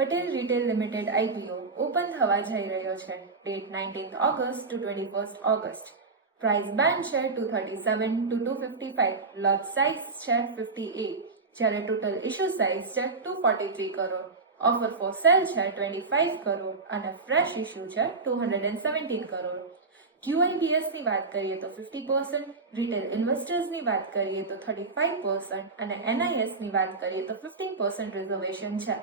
Patel retail limited IPO open થવા જઈ રહ્યો છે. Date 19th August to 21st August. Price band છે 237 to 255. લોટ સાઇઝ છે 58, જ્યારે ટોટલ ઇશ્યુ સાઇઝ છે 243 કરોડ. ઓફર ફોર સેલ છે 25 કરોડ અને ફ્રેશ ઇશ્યુ છે 217 કરોડ. QIBS ની વાત કરીએ તો 50%, રિટેલ ઇન્વેસ્ટર્સની વાત કરીએ તો 35% અને NIS ની વાત કરીએ તો 15% રિઝર્વેશન છે.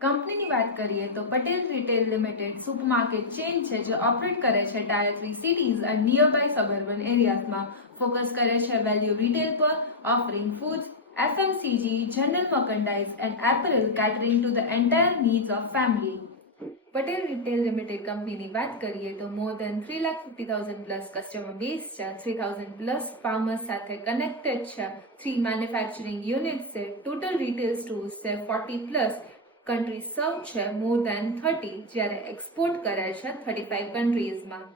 કંપનીની વાત કરીએ તો Patel retail limited supermarket chain છે જે ઓપરેટ કરે છે tier 3 cities and nearby suburban એરિયાઝમાં. ફોકસ કરે છે વેલ્યુ રિટેલ પર, offering foods, FMCG, general merchandise and apparel catering to the entire needs of family. Patel retail limited કંપનીની વાત કરીએ તો મોર દેન 3,50,000 પ્લસ કસ્ટમર બેઝ છે, 3,000 પ્લસ ફાર્મર્સ સાથે કનેક્ટેડ છે, 3 મેન્યુફેક્ચરિંગ યુનિટ્સ છે, ટોટલ રિટેલ સ્ટોર્સ છે 40 પ્લસ, કન્ટ્રી સર્વ છે મોર દેન 30, જ્યારે એક્સપોર્ટ કરે છે 35 કન્ટ્રીઝમાં.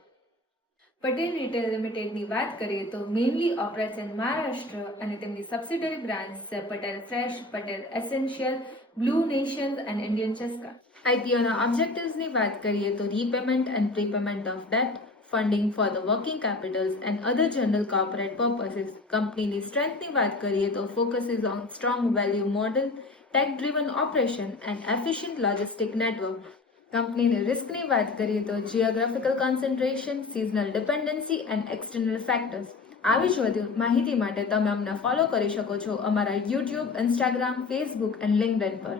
પટેલ રિટેલ લિમિટેડની વાત કરીએ તો મેઇનલી ઓપરેટ્સ ઇન મહારાષ્ટ્ર અને તેમની સબસિડરી બ્રાન્ડ્સ છે Patel fresh, Patel essential, blue nations અને ઇન્ડિયન ચસ્કા. IPOના ઓબ્જેક્ટિવ્સની વાત કરીએ તો repayment and prepayment of debt, funding for the working capitals and other general corporate purposes. કંપનીની સ્ટ્રેન્થની વાત કરીએ તો focus is on strong value model, tech driven operation and efficient logistic network. કંપનીની રિસ્કની વાત કરીએ તો geographical concentration, seasonal dependency and external factors. આવી જ વધુ માહિતી માટે તમે અમને ફોલો કરી શકો છો અમારા YouTube, Instagram, Facebook and LinkedIn પર.